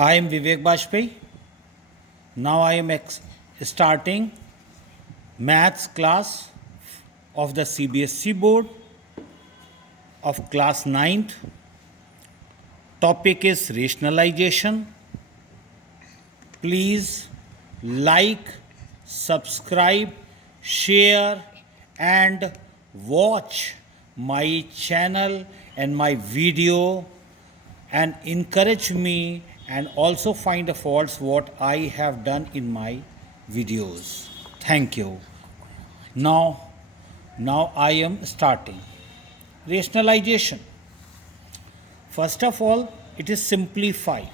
I am Vivek Bajpai. Now I am starting maths class of the CBSE board of class 9th. Topic is rationalization. Please like, subscribe, share and watch my channel and my video and encourage me and also find the faults what I have done in my videos. Thank you. Now I am starting. Rationalization. First of all, it is simplify.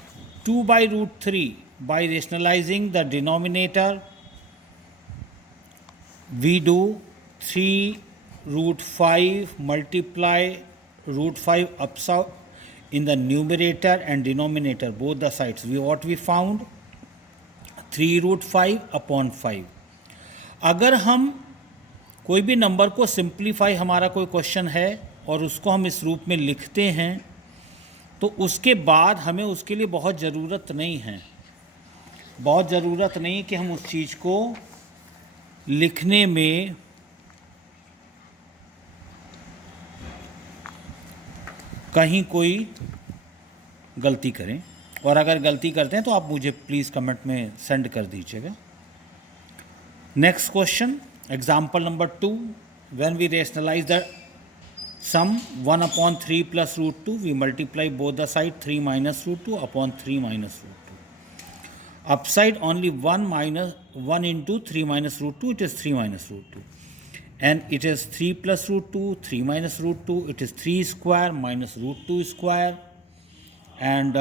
2 by root 3 by rationalizing the denominator. We do 3 root 5 multiply root 5 upside in the numerator and denominator both the sides. What we found 3 root 5 upon 5. अगर हम कोई भी number को simplify हमारा कोई question है और उसको हम इस रूप में लिखते हैं तो उसके बाद हमें उसके लिए बहुत ज़रूरत नहीं है कि हम उस चीज़ को लिखने में कहीं कोई गलती करें और अगर गलती करते हैं तो आप मुझे प्लीज़ कमेंट में सेंड कर दीजिएगा. Next question example number 2. When we rationalise the sum 1 upon 3 plus root 2 we multiply both the side 3 minus root 2 upon 3 minus root 2. Upside only 1 into 3 minus root 2, it is 3 minus root 2. And it is 3 plus root 2, 3 minus root 2, it is 3 square minus root 2 square. And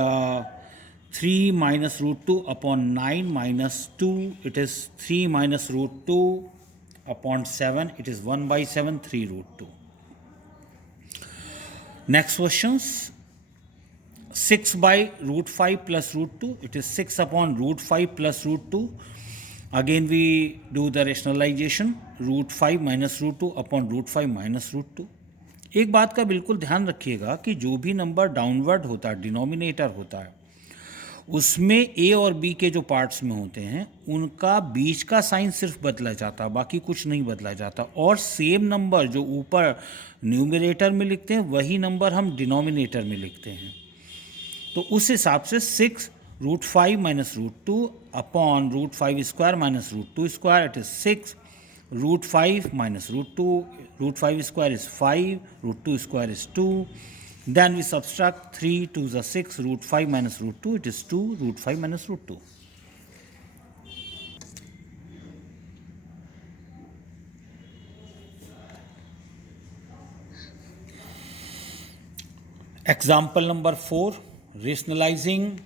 3 minus root 2 upon 9 minus 2, it is 3 minus root 2 upon 7, it is 1 by 7, 3 root 2. Next questions. 6 by root 5 plus root 2, it is 6 upon root 5 plus root 2. Again we do the rationalization, root 5 minus root 2 upon root 5 minus root 2. एक बात का बिल्कुल ध्यान रखिएगा कि जो भी number downward होता है, डिनोमिनेटर होता है, उसमें ए और बी के जो पार्ट्स में होते हैं उनका बीच का साइन सिर्फ बदला जाता, बाकी कुछ नहीं बदला जाता. और सेम नंबर जो ऊपर न्यूमरेटर में लिखते हैं वही नंबर हम डिनोमिनेटर में लिखते हैं. तो उस हिसाब से 6 root 5 minus root 2 upon root 5 square minus root 2 square, it is 6 root 5 minus root 2, root 5 square is 5, root 2 square is 2. Then we subtract 3 to the 6, root 5 minus root 2, it is 2, root 5 minus root 2. Example number 4, rationalizing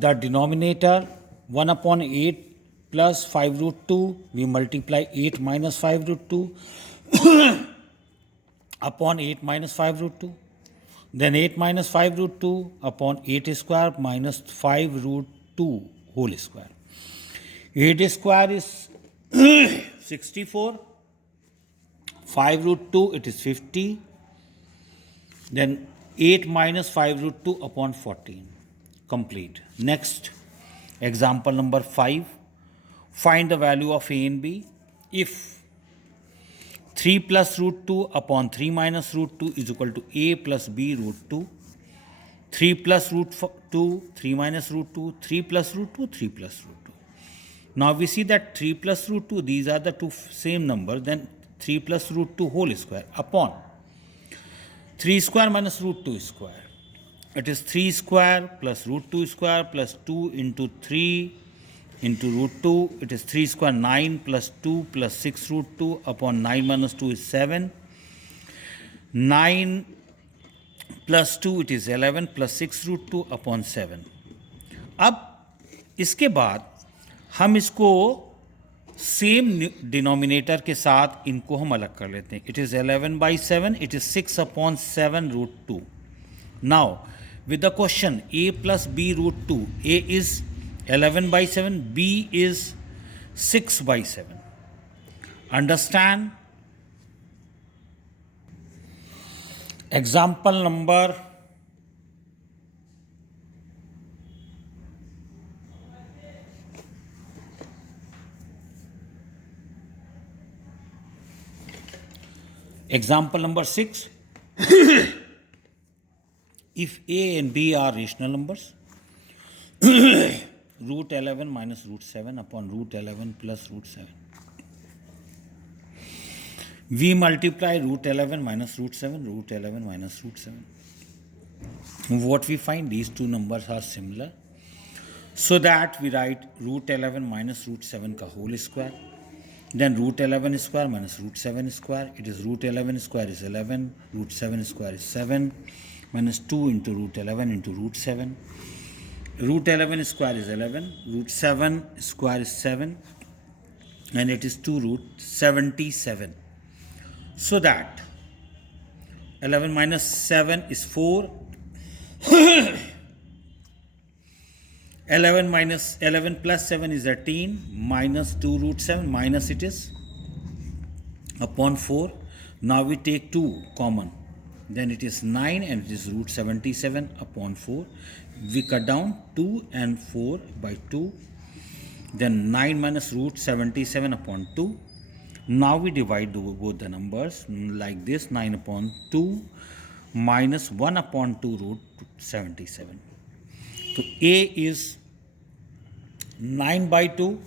the denominator 1 upon 8 plus 5 root 2, we multiply 8 minus 5 root 2 upon 8 minus 5 root 2. Then 8 minus 5 root 2 upon 8 square minus 5 root 2 whole square. 8 square is 64. 5 root 2 it is 50. Then 8 minus 5 root 2 upon 14. Complete. Next, example number 5. Find the value of a and b. If 3 plus root 2 upon 3 minus root 2 is equal to a plus b root 2. 3 plus root 2, 3 minus root 2, 3 plus root 2, 3 plus root 2. Now we see that 3 plus root 2, these are the two same numbers, then 3 plus root 2 whole square upon 3 square minus root 2 square. It is 3 square plus root 2 square plus 2 into 3 into root 2. It is 3 square 9 plus 2 plus 6 root 2 upon 9 minus 2 is 7. 9 plus 2 it is 11 plus 6 root 2 upon 7. अब इसके बाद हम इसको same denominator के साथ इनको हम अलग कर लेते हैं. It is 11 by 7, it is 6 upon 7 root 2. Now with the question a plus b root 2, a is 11 by 7, b is 6 by 7. Understand? Example number Example number 6. If a and b are rational numbers, root 11 minus root 7 upon root 11 plus root 7. We multiply root 11 minus root 7, root 11 minus root 7. What we find, these two numbers are similar. So that we write root 11 minus root 7 ka whole square. Then root 11 square minus root 7 square. It is root 11 square is 11, root 7 square is 7, minus 2 into root 11 into root 7. Root 11 square is 11, root 7 square is 7, and it is 2 root 77. So that 11 minus 7 is 4. 11 plus 7 is 18, minus 2 root 7, minus it is upon 4. Now we take 2 common, then it is 9 and it is root 77 upon 4. We cut down 2 and 4 by 2, then 9 minus root 77 upon 2. Now we divide both the numbers like this, 9 upon 2 minus 1 upon 2 root 77. So A is 9 by 2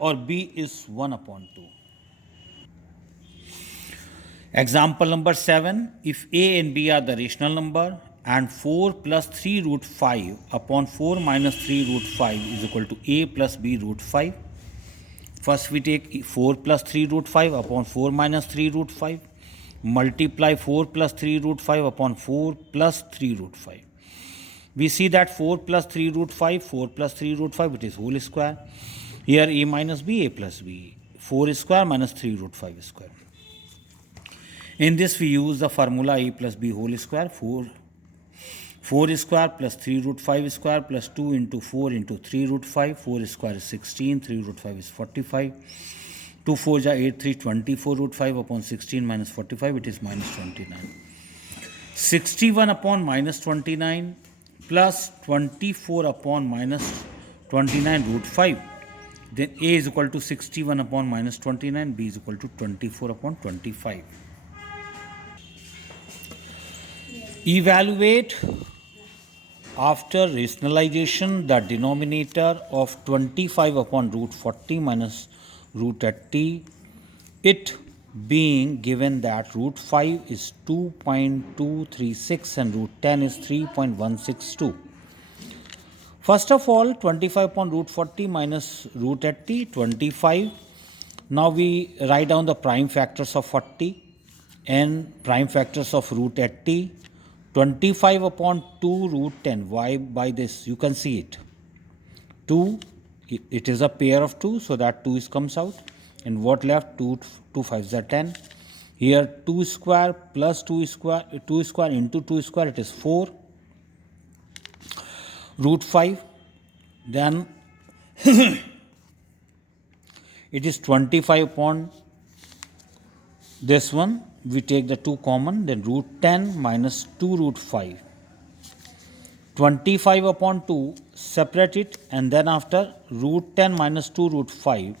or B is 1 upon 2. Example number 7. If A and B are the rational number and 4 plus 3 root 5 upon 4 minus 3 root 5 is equal to A plus B root 5. First we take 4 plus 3 root 5 upon 4 minus 3 root 5. Multiply 4 plus 3 root 5 upon 4 plus 3 root 5. We see that 4 plus 3 root 5, 4 plus 3 root 5, it is whole square. Here A minus B, A plus B. 4 square minus 3 root 5 square. In this we use the formula A plus B whole square. 4 square plus 3 root 5 square plus 2 into 4 into 3 root 5. 4 square is 16, 3 root 5 is 45. 2 4 ja 8, 3, 24 root 5 upon 16 minus 45, it is minus 29. 61 upon minus 29 plus 24 upon minus 29 root 5. Then A is equal to 61 upon minus 29, B is equal to 24 upon 25. Evaluate after rationalization the denominator of 25 upon root 40 minus root 80, it being given that root 5 is 2.236 and root 10 is 3.162. First of all, 25 upon root 40 minus root 80, 25. Now we write down the prime factors of 40 and prime factors of root 80. 25 upon 2 root 10. Why by this? You can see it. 2, it is a pair of 2, so that 2 comes out. And what left? 2 5s are 10. Here 2 square plus 2 square into 2 square, it is 4. Root 5. Then it is 25 upon this one. We take the 2 common, then root 10 minus 2 root 5. 25 upon 2, separate it, and then after root 10 minus 2 root 5,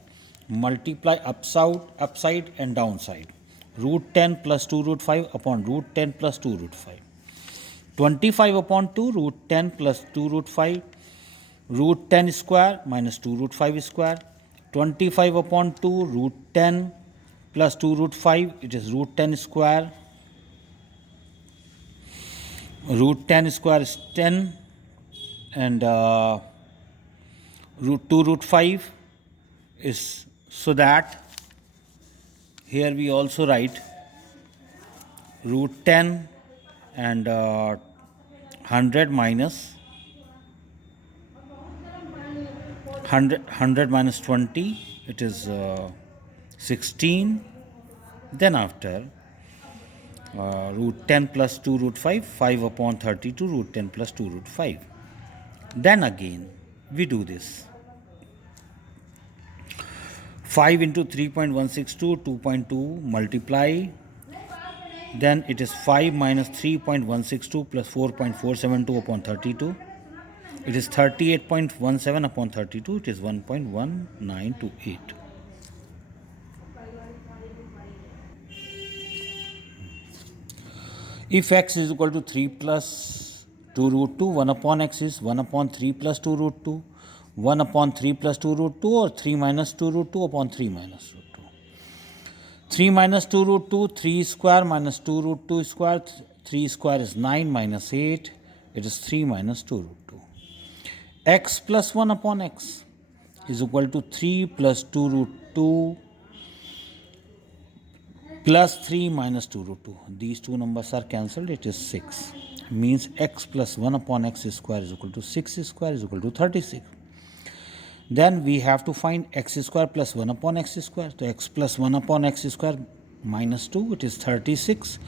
multiply upside and downside. Root 10 plus 2 root 5 upon root 10 plus 2 root 5. 25 upon 2, root 10 plus 2 root 5, root 10 square minus 2 root 5 square. 25 upon 2, root 10 plus 2 root 5, it is root 10 square. Root 10 square is 10, and root 2 root 5 is, so that here we also write root 10 and 100 minus 100 minus 20, it is 16. Then after root 10 plus 2 root 5, 5 upon 32 root 10 plus 2 root 5. Then again we do this. 5 into 3.162, 2.2, multiply. Then it is 5 minus 3.162 plus 4.472 upon 32. It is 38.17 upon 32. It is 1.1928. If x is equal to 3 plus 2 root 2, 1 upon x is 1 upon 3 plus 2 root 2, 1 upon 3 plus 2 root 2, or 3 minus 2 root 2 upon 3 minus root 2. 3 minus 2 root 2, 3 square minus 2 root 2 square, 3 square is 9 minus 8, it is 3 minus 2 root 2. X plus 1 upon x is equal to 3 plus 2 root 2 plus 3 minus 2 root 2. These two numbers are cancelled, it is 6. Means x plus 1 upon x square is equal to 6 square is equal to 36. Then we have to find x square plus 1 upon x square. So x plus 1 upon x square minus 2, it is 36.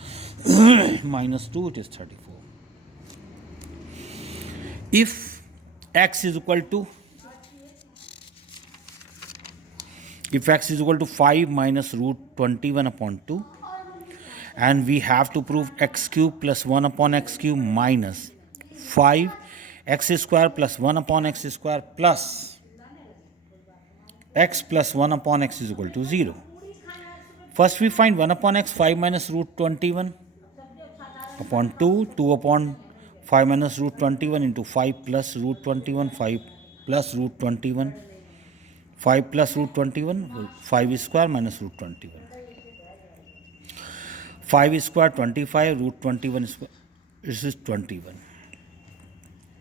Minus 2, it is 34. If x is equal to 5 minus root 21 upon 2, and we have to prove x cube plus 1 upon x cube minus 5 x square plus 1 upon x square plus x plus 1 upon x is equal to 0. First we find 1 upon x, 5 minus root 21 upon 2, 2 upon 5 minus root 21 into 5 plus root 21, 5 plus root 21, 5 plus root 21, 5 square minus root 21. 5 square 25, root 21 square, this is 21.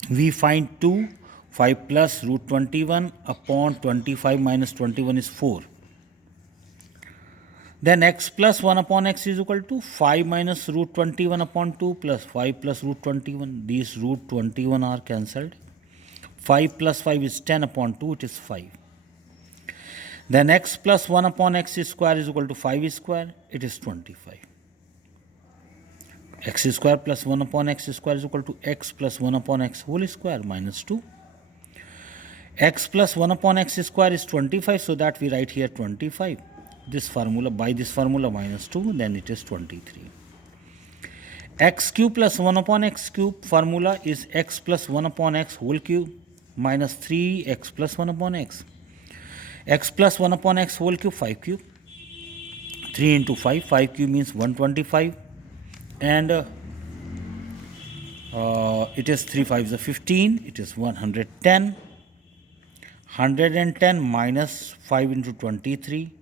We find 2, 5 plus root 21 upon 25 minus 21 is 4. Then x plus 1 upon x is equal to 5 minus root 21 upon 2 plus 5 plus root 21. These root 21 are cancelled. 5 plus 5 is 10 upon 2, it is 5. Then x plus 1 upon x square is equal to 5 square, it is 25. X square plus 1 upon x square is equal to x plus 1 upon x whole square minus 2. X plus 1 upon x square is 25, so that we write here 25. This formula, by this formula minus 2, then it is 23. X cube plus 1 upon x cube formula is x plus 1 upon x whole cube minus 3x plus 1 upon x. X plus 1 upon x whole cube, 5 cube. 3 into 5, 5 cube means 125. And it is 3 5s are 15, it is 110. 110 minus 5 into 23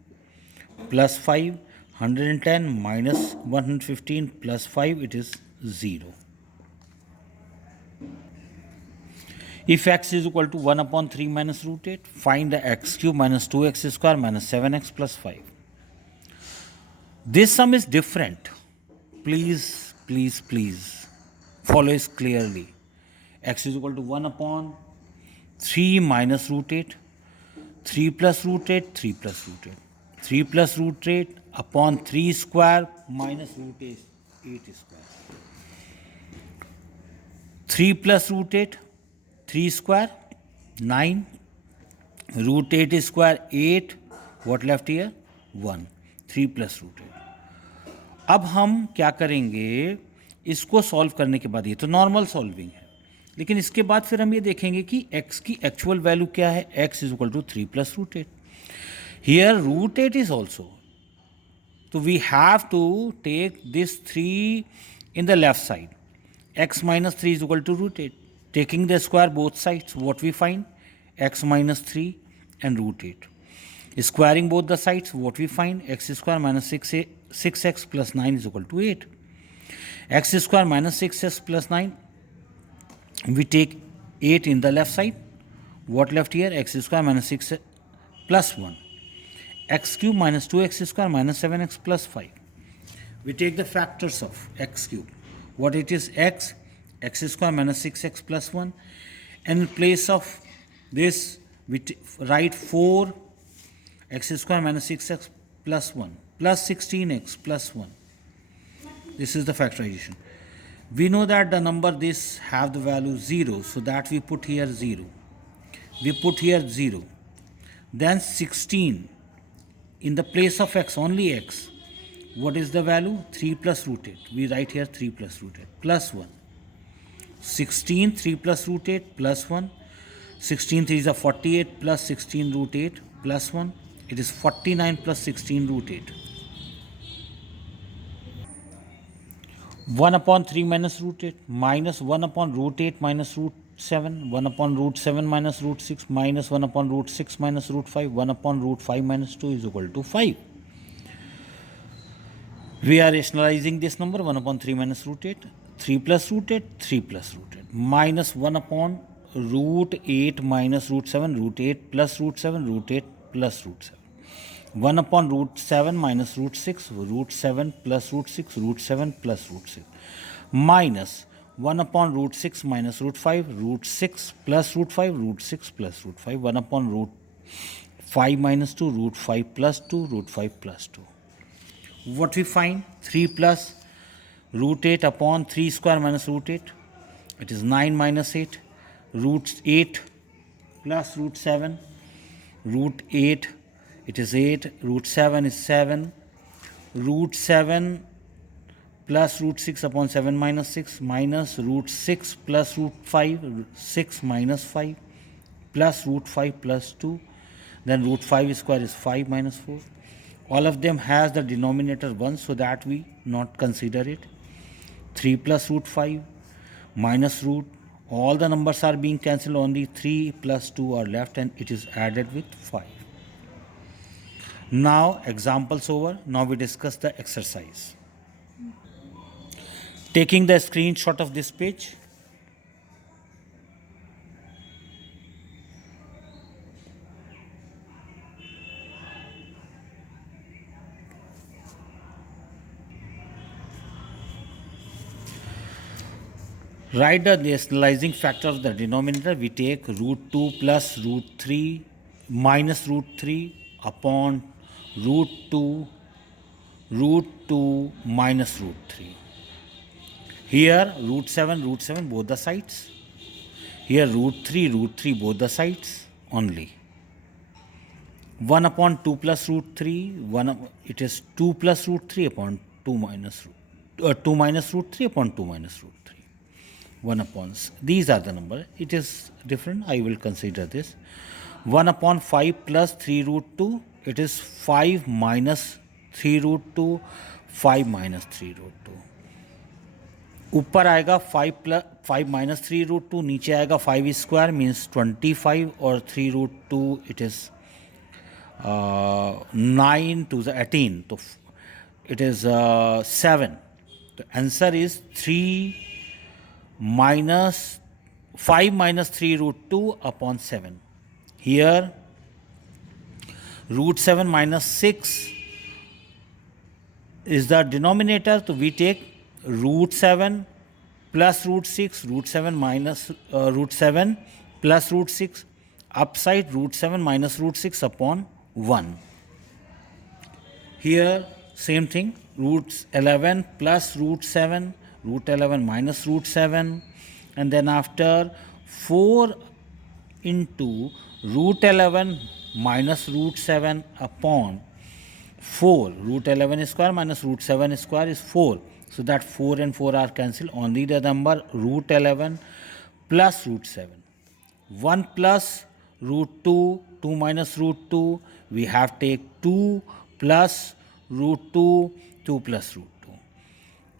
plus 5, 110 minus 115 plus 5, it is 0. If x is equal to 1 upon 3 minus root 8, find the x cube minus 2x square minus 7x plus 5. This sum is different. Please follow this clearly. X is equal to 1 upon 3 minus root 8, 3 plus root 8, 3 plus root 8. 3 plus root 8 upon 3 square minus root 8 square. 3 plus root 8, 3 square, 9. Root 8 square, 8. What left here? 1. 3 plus root 8. अब हम क्या करेंगे, इसको solve करने के बाद, ये तो नॉर्मल सॉल्विंग है, लेकिन इसके बाद फिर हम ये देखेंगे कि x की एक्चुअल वैल्यू क्या है. x is equal to 3 plus root 8. Here root 8 is also, तो we have to take this 3 in the left side. x minus 3 is equal to root 8. Taking the square both sides, what we find? X minus 3 and root 8. Squaring both the sides, what we find? X square minus 6x plus 9 is equal to 8. X square minus 6x plus 9, we take 8 in the left side. What left here? X square minus 6 plus 1. X cube minus 2x square minus 7x plus 5. We take the factors of x cube. What it is? X square minus 6x plus 1. And in place of this, we write 4 x square minus 6x plus 1 plus 16x plus 1. This is the factorization. We know that the number this have the value 0, so that we put here 0. We put here 0. Then 16 in the place of x, only x. What is the value? 3 plus root 8. We write here 3 plus root 8 plus 1. 16, 3 plus root 8 plus 1. 16 3 is a 48 plus 16 root 8 plus 1. It is 49 plus 16 root 8. 1 upon 3 minus root 8 minus 1 upon root 8 minus root 7, 1 upon root 7 minus root 6 minus 1 upon root 6 minus root 5, 1 upon root 5 minus 2 is equal to 5. We are rationalizing this number 1 upon 3 minus root 8, 3 plus root 8, 3 plus root 8 minus 1 upon root 8 minus root 7, root 8 plus root 7, root 8 plus root 7. 1 upon root 7 minus root 6, root 7 plus root 6, root 7 plus root 6, minus 1 upon root 6 minus root 5, root 6 plus root 5, root 6 plus root 5, 1 upon root 5 minus 2, root 5 plus 2, root 5 plus 2. What we find? 3 plus root 8 upon 3 square minus root 8. It is 9 minus 8. Root 8 plus root 7. Root 8, it is 8. Root 7 is 7. Root 7 plus root 6 upon 7 minus 6 minus root 6 plus root 5, 6 minus 5 plus root 5 plus 2. Then root 5 square is 5 minus 4. All of them has the denominator 1, so that we not consider it. 3 plus root 5 minus root. All the numbers are being cancelled, only 3 plus 2 are left and it is added with 5. Now examples over. Now we discuss the exercise. Taking the screenshot of this page. Write the rationalizing factor of the denominator. We take root 2 plus root 3 minus root 3 upon root 2 minus root 3. Here root 7 both the sides. Here root 3 both the sides only. 1 upon 2 plus root 3, it is 2 plus root 3 upon 2 minus root 2 minus root 3 upon 2 minus root 3. 1 upon, these are the number. It is different, I will consider this. 1 upon 5 plus 3 root 2, it is 5 minus 3 root 2, 5 minus 3 root 2. ऊपर आएगा 5 minus 3 root 2, नीचे आएगा 5 square means 25 और 3 root 2 it is 9 to the 18, so it is 7. The answer is 5 minus 3 root 2 upon 7. Here root 7 minus 6 is the denominator, so we take root 7 plus root 6, root 7 minus root 7 plus root 6, upside root 7 minus root 6 upon 1. Here same thing, root 11 plus root 7, root 11 minus root 7, and then after 4 into root 11 minus root 7 upon 4. Root 11 square minus root 7 square is 4. So that 4 and 4 are cancelled. Only the number root 11 plus root 7. 1 plus root 2, 2 minus root 2. We have take 2 plus root 2, 2 plus root 2.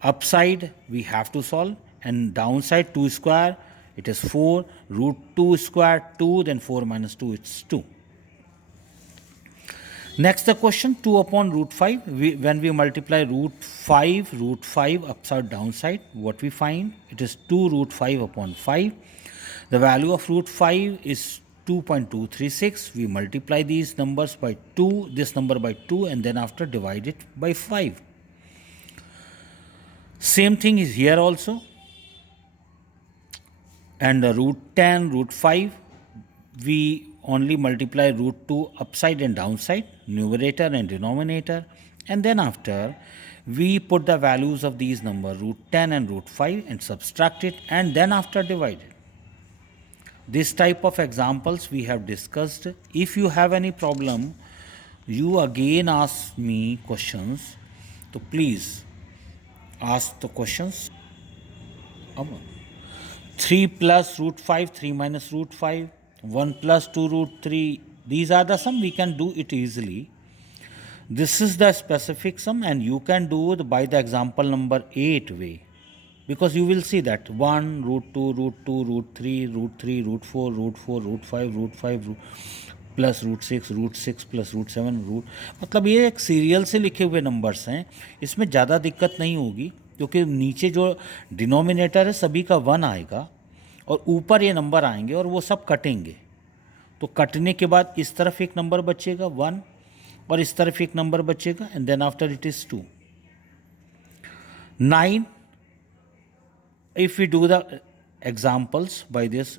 Upside we have to solve, and downside 2 square, it is 4. Root 2 square 2, then 4 minus 2, it's 2. Next the question 2 upon root 5. When we multiply root 5 upside downside, what we find? It is 2 root 5 upon 5. The value of root 5 is 2.236. We multiply these numbers by 2, this number by 2, and then after divide it by 5. Same thing is here also. And the root 10, root 5, we only multiply root 2 upside and downside, numerator and denominator, and then after we put the values of these numbers root 10 and root 5 and subtract it, and then after divide it. This type of examples we have discussed. If you have any problem, you again ask me questions, so please ask the questions. 3 plus root 5, 3 minus root 5, 1 plus 2 root 3. These are the sum, we can do it easily. This is the specific sum, and you can do it by the example number 8 way. because you will see that 1 root 2 root 2 root 3 root 3 root 4 root 4 root 5 root 5 plus root six plus root seven root, मतलब ये एक serial से लिखे हुए numbers हैं, इसमें ज़्यादा दिक्कत नहीं होगी क्योंकि नीचे जो डिनोमिनेटर है सभी का 1 आएगा और ऊपर ये नंबर आएंगे और वो सब कटेंगे। तो कटने के बाद इस तरफ एक नंबर बचेगा 1 और इस तरफ एक नंबर बचेगा and then after it is 2। 9, if we do the examples by this,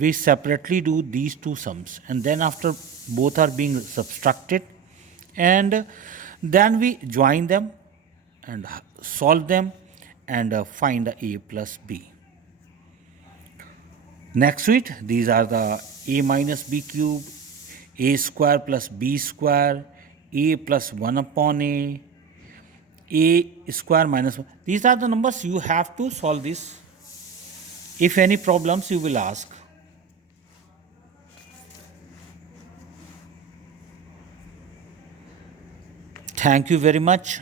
we separately do these two sums and then after both are being subtracted and then we join them and solve them and find the a plus b. Next to it, these are the a minus b cube, a square plus b square, a plus 1 upon a square minus 1. These are the numbers you have to solve this. If any problems, you will ask. Thank you very much.